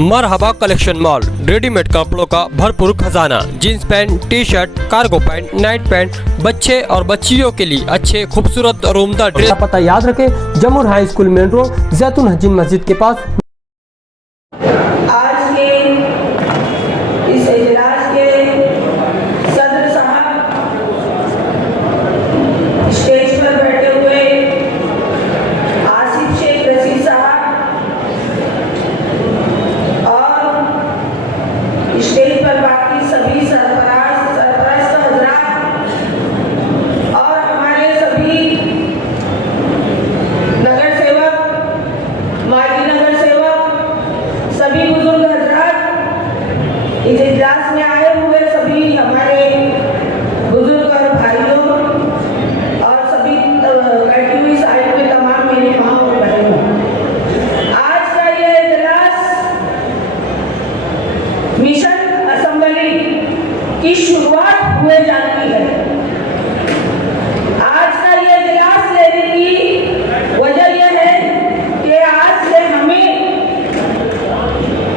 मरहबा collection mall, readymade कपड़ों का भरपूर खजाना, jeans pant, T shirt, cargo pant, night pant, बच्चे और बच्चियों के लिए अच्छे खूबसूरत और उम्दा ड्रेस। पता याद रखें, जमुर हाई स्कूल मेन रोड, जैतून हजीन मस्जिद के पास। आज के इस इजलास के सदर साहब स्टेज पर बैठे हुए आसिफ शेख रशीद साहब और स्टेज पर बाकी सभी सरपरस्त हजरात और हमारे सभी नगर सेवक, माजी नगर सेवक, सभी बुजुर्ग हजरात, इस इजलास में आए हुए सभी हमारे बुजुर्ग और भाइयों और सभी बैठी हुई साइड में तमाम मेरी माँ और बहनों, आज का यह इजलास मिशन असेंबली की शुरुआत हुए जाती है। आज का यह इजलास लेने की वजह यह है कि आज से हमें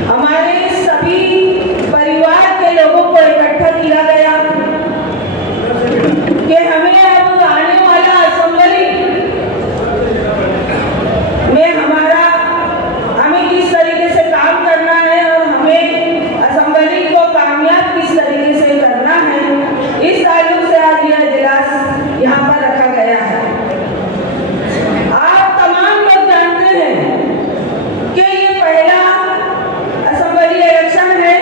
हमारे सभी परिवार के लोगों को इकट्ठा किया गया कि हमें अब आने वाला असेंबली में हमें किस तरीके से काम करना है और हमें असेंबली को कामयाब किस तरीके से करना है, इस ताल्लुक से आज यह इजलास यहाँ पर रखा गया है। आप तमाम लोग जानते हैं कि ये पहला असेंबली इलेक्शन है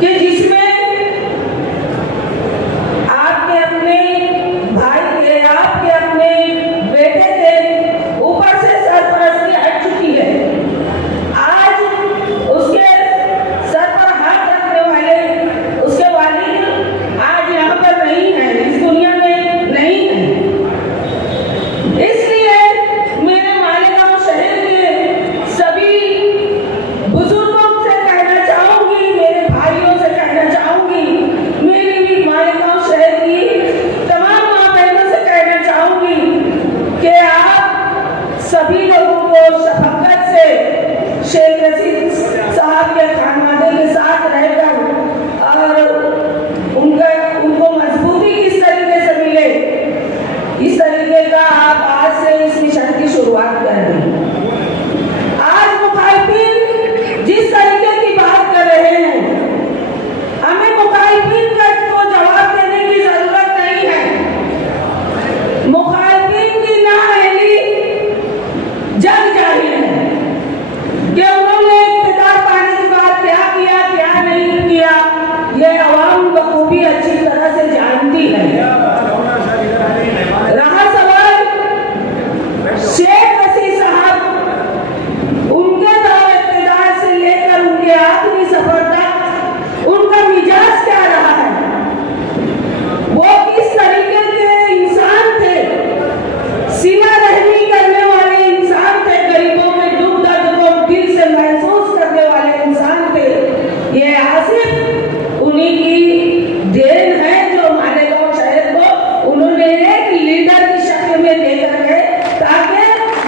कि जिसमें आपके अपने भाई के, आपके अपने बेटे के ऊपर से सरपरस्ती हट चुकी है। आज उसके सर पर हाथ रखने वाले उसके वालिद आज यहाँ पर नहीं है, इस दुनिया में नहीं है। इसलिए मेरे मालेगांव शहर के सभी बुजुर्गों से कहना चाहूंगी, मेरे भाइयों से कहना चाहूंगी, मेरी भी मालेगांव शहर की तमाम माँ बहनों से कहना चाहूंगी कि आप सभी लोगों को शफकत से शेख रशीद साहब के खानवादे के साथ रहकर और उनको मजबूती किस तरीके से मिले, इस तरीके का आप आज से इस मिशन की शुरुआत कर दें। आज मुखालिफिन जिस तरीके की बात कर रहे हैं, हमें मुखालिफिन को जवाब देने की जरूरत नहीं है। मुखालिफिन की नाअहली जग जाहिर है कि उन्होंने इक़्तिदार पाने के बाद क्या किया, क्या नहीं किया, ये अवाम बखूबी अच्छी तरह से जानती है। रहा सवाल शेख रशीद साहब, उनके दौर इक़्तिदार से लेकर उनके आखिरी सफर तक उनका मिजाज क्या रहा है, वो किस तरीके के इंसान थे, सिला रहमी करने वाले इंसान थे, गरीबों के दुख दर्द को दिल से महसूस करने वाले इंसान थे। ये आसिफ उन्हीं की देन है जो मालेगांव शहर को उन्होंने एक लीडर की शक्ल में देकर गए, ताकि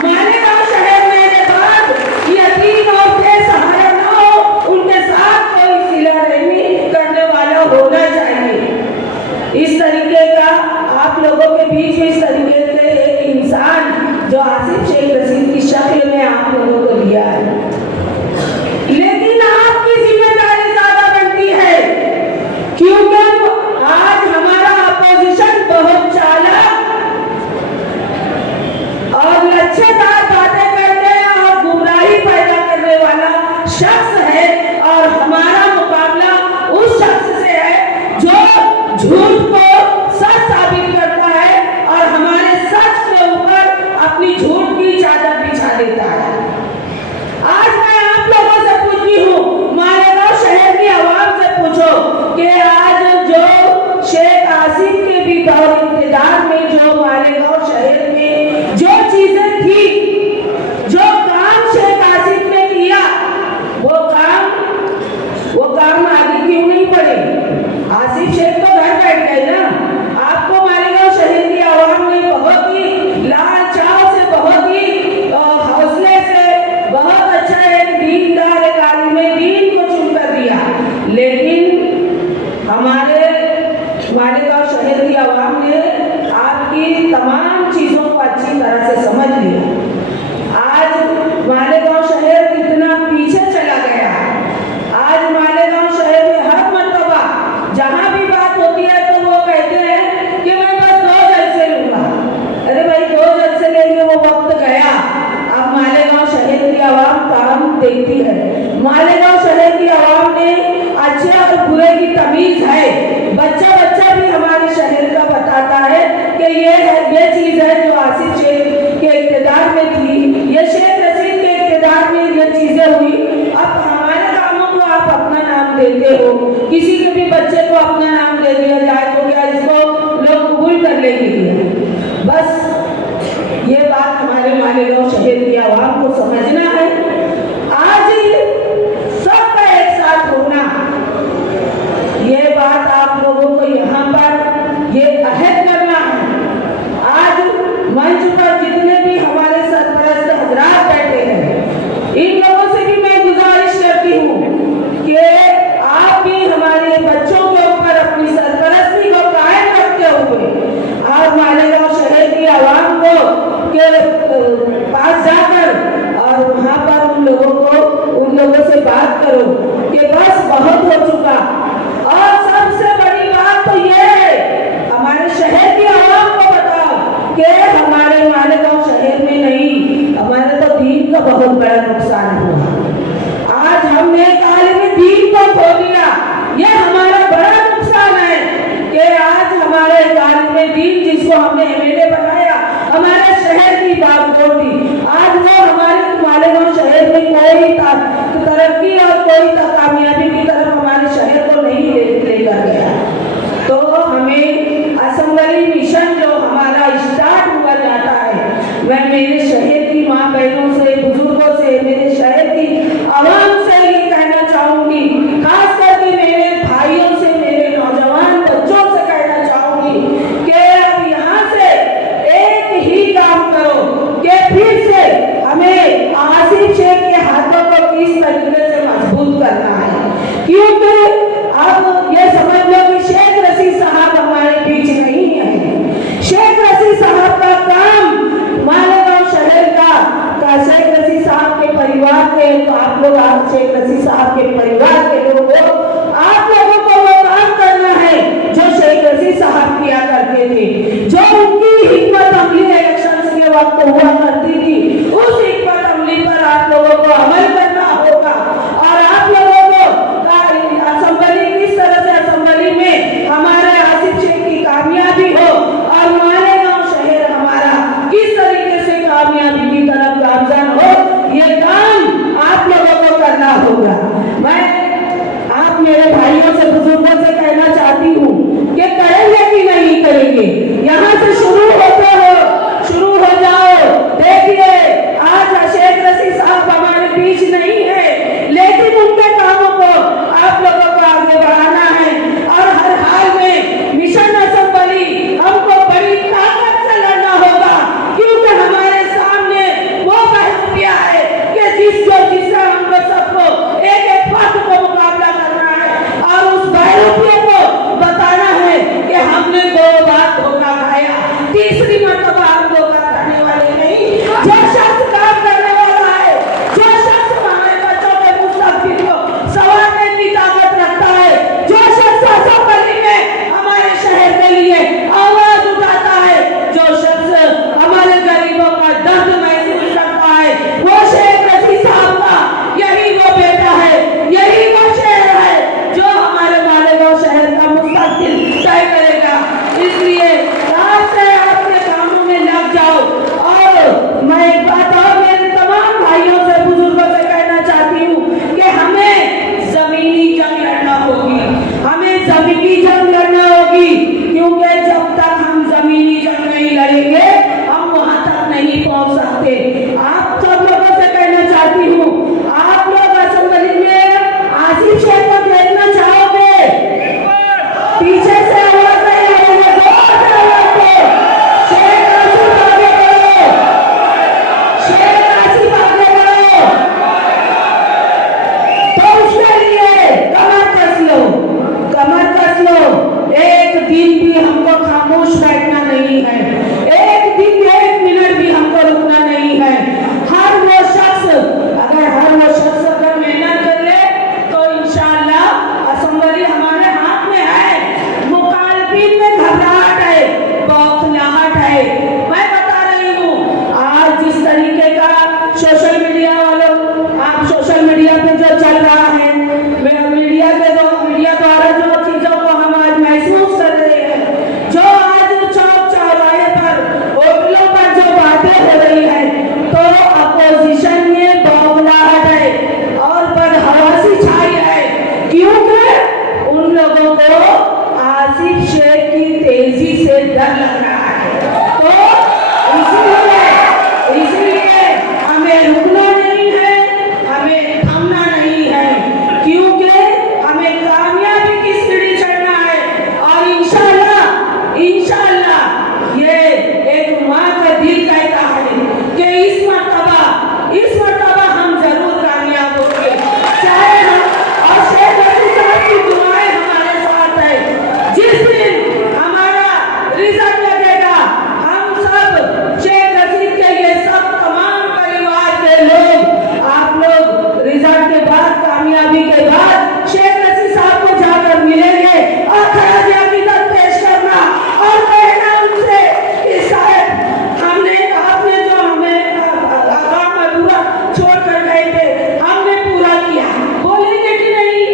मालेगांव शहर में के बाद यतीम और बेसहारा न हो, उनके साथ कोई सिला रहमी करने वाला होना चाहिए। इस तरीके का आप लोगों के बीच में इस तरीके के एक इंसान जो आसिफ शेख रशीद की शक्ल में आप लोगों को लिया है, लेकिन आपकी जिम्मेदारी ज्यादा बनती है, क्योंकि आज हमारा अपोजिशन बहुत चालाक और लच्छेदार बातें करने और गुमराही पैदा करने वाला शख्स है, और हमारा मुकाबला उस शख्स से है जो झूठ को सच साबित करता है और हमारे सच के ऊपर अपनी झूठ की चादर बिछा देता है। आज मैं आप लोगों से पूछती हूँ, मालेगांव शहर की आवाम से पूछो कि आज जो शेख आसिफ के भी दौर इक़्तिदार में जो मालेगांव शहर में जो चीजें थी, जो काम शेख आसिफ ने किया, वो देखती है। मालेगांव शहर की आवाम ने अच्छे और बुरे की तमीज है। बच्चा बच्चा भी हमारे शहर का बताता है कि ये चीज है जो आसिफ शेख के इक़्तिदार में थी, ये शेख रशीद के इक़्तिदार में ये चीजें हुई। अब हमारे कामों को आप अपना नाम देते हो, किसी के भी बच्चे को अपना नाम दे दिया जाए तो क्या इसको लोग कबूल कर लेंगे? बस ये बात हमारे मालेगांव शहर की आवाम को समझना है। आज सबका एक साथ होना, ये बात आप लोगों को यहाँ पर ये अहद करना है। आज मंच पर जितने भी हमारे सरपरस्त हजरात बैठे हैं, इन लोगों से भी मैं गुजारिश करती हूँ कि आप भी हमारे बच्चों के ऊपर अपनी सरपरस्ती को कायम रखते हुए आप मालेगांव शहर की आवाम को के पास जाकर और वहाँ पर उन लोगों से बात करो कि बस बहुत हो चुका। और सबसे बड़ी बात तो ये है, हमारे शहर की आवाम को बताओ कि हमारे मालेगांव शहर में नहीं, हमारे तो दीन का बहुत बड़ा नुकसान हुआ। आज हमने तालिब दीन को खो दिया, ये हमारा बड़ा नुकसान है कि आज हमारे तालिब दीन जिसको हमने एमएलए बनाया, हमारे शहर की बागडोर थी, आज वो हमारे मालेगांव शहर में कोई तरक्की और कोई कामयाबी की तरफ हमारे शहर को नहीं लेकर गया। तो हमें असेंबली मिशन जो हमारा स्टार्ट हुआ जाता है, मैं मेरे शहर की माँ बहनों से, बुजुर्गों से, मेरे शहर की आवाम से ये कहना चाहूंगी, खास करके मेरे भाइयों से, मेरे नौजवान बच्चों से कहना चाहूंगी कि अब यहाँ से एक ही काम करो कि फिर से हमें आसिफ शेख के हाथों को किस तरीके से मजबूत करना है। क्योंकि अब ये समझ लो कि शेख रशीद साहब हमारे बीच नहीं है। शेख रशीद साहब का काम मालेगांव शहर का शेख रशीद साहब के परिवार के, तो आप लोग शेख रशीद साहब के परिवार के लोग हो, आप लोगों को वो काम करना है जो शेख रशीद साहब किया करते थे, जो उनकी हिकमत अमली इलेक्शन के वक्त हुआ करती थी, उस हिकमत अमली पर आप लोगों को अमल करना होगा। और आप लोगों को असेंबली किस तरह से असेंबली में हमारे आसिफ शेख की कामयाबी हो और मालेगांव शहर हमारा किस तरीके से कामयाबी की तरफ गामजन हो, ये काम आप लोगों को करना होगा। मैं आप मेरे भाइयों से, बुजुर्गों से कहना चाहती हूँ कि करेंगे कि नहीं करेंगे, यहाँ से शुरू हो जाओ। देखिए आज शेख रशीद साहब हमारे बीच नहीं है, लेकिन उनके कामों को आप लोगों को आगे बढ़ाना है। और हर हाल में मिशन असेंबली हमको बड़ी ताकत से लड़ना होगा, क्योंकि हमारे सामने वो बहरिया है कि जिससे हम सबको एक एक फर्द को मुकाबला करना है। और उस को आसिफ शेख की तेजी से डर लग रहा है। तो इसलिए हमें रुकना नहीं है, हमें थमना नहीं है, क्योंकि हमें कामयाबी की सीढ़ी चढ़ना है। और इंशाअल्लाह ये एक माँ का दिल कहता है कि इस मर्तबा हम जरूर कामयाब होंगे। चाहे हम और शेख रशीद साहब की दुआएं हमारे साथ है। जिस दिन हमारा रिजल्ट लगेगा, हम सब शेख रशीद के ये सब तमाम परिवार के लोग, आप लोग रिजल्ट के बाद, कामयाबी के बाद शेख रशीद साहब को जाकर मिलेंगे और खराज अकीदत पेश करना और कहना उनसे कि शायद आपने जो हमें काम अधूरा छोड़ कर गए थे, हमने पूरा किया। बोलेंगे कि नहीं?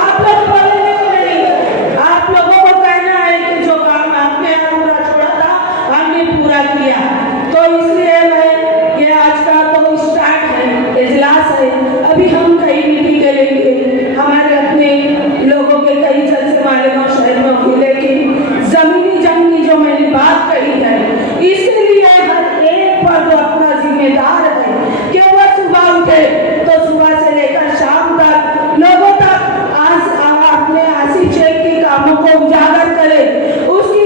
आप लोग बोलेंगे कि नहीं? आप लोगों को कहना है कि जो काम आपने अधूरा छोड़ा था, हमने पूरा किया। तो इसलिए ये आज का तो स्टार्ट है, इजलास है। अभी हम कई मीटिंग करेंगे, हमारे अपने लोगों के कई जलसे मालेगांव शहर में हुए कि जमीनी जंग की जो मैंने बात कही है, इसलिए हर एक फर्द अपना जिम्मेदार है कि वह सुबह उठे तो सुबह से लेकर शाम तक लोगों तक अपने आसिफ शेख के कामों को उजागर करे। उसके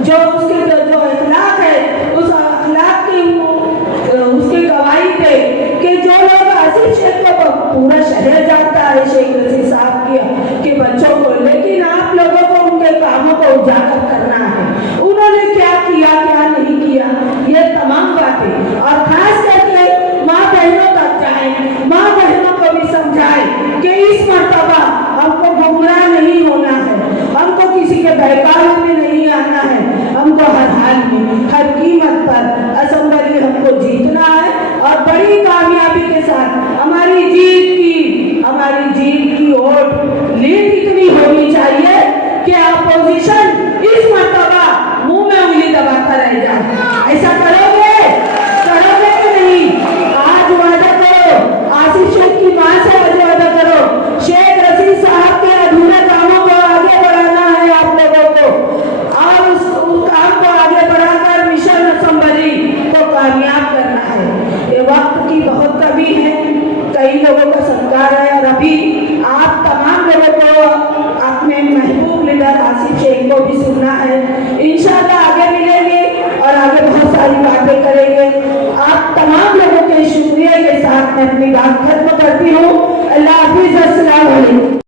जो इखलाक है, उस अखलाक की उसकी गवाही दे कि जो लोग आसिफ शेख को पूरा शहर जानता है, शेख रशीद साहब के बच्चों को, लेकिन आप लोगों को उनके कामों को उजागर करना है। उन्होंने क्या किया, क्या नहीं किया, ये तमाम बातें, और खास करके माँ बहनों तक जाए, माँ बहनों को भी समझाए कि इस मर्तबा हमको गुमराह नहीं होना है, हमको किसी के बहकावे में नहीं आना है, हमको हर हाल में, हर कीमत पर असेंबली हमको जीतना है। और बड़ी कामयाबी के साथ हमारी जीत की वोट लीड इतनी होनी चाहिए कि अपोजिशन इस मर्तबा मुंह में उंगली दबाता रह जाए। ऐसा करोगे कि नहीं? आज वादा करो, आसिफ शेख की मां से वादा करो, शेख रशीद साहब के अधूरे कामों को आगे बढ़ाना है आप लोगों को, और उस काम को आगे बढ़ाकर मिशन असेंबली को कामयाब करना है। ये वक्त की बहुत कमी है, कई लोगों का सरकार है, और अभी आप तमाम लोगों को अपने महबूब लीडर आसिफ शेख को भी सुनना है। इंशाअल्लाह आगे मिलेंगे और आगे बहुत सारी बातें करेंगे। आप तमाम लोगों के शुक्रिया के साथ मैं अपनी बात खत्म करती हूँ। अल्लाह हाफिज़, अस्सलाम वालेकुम।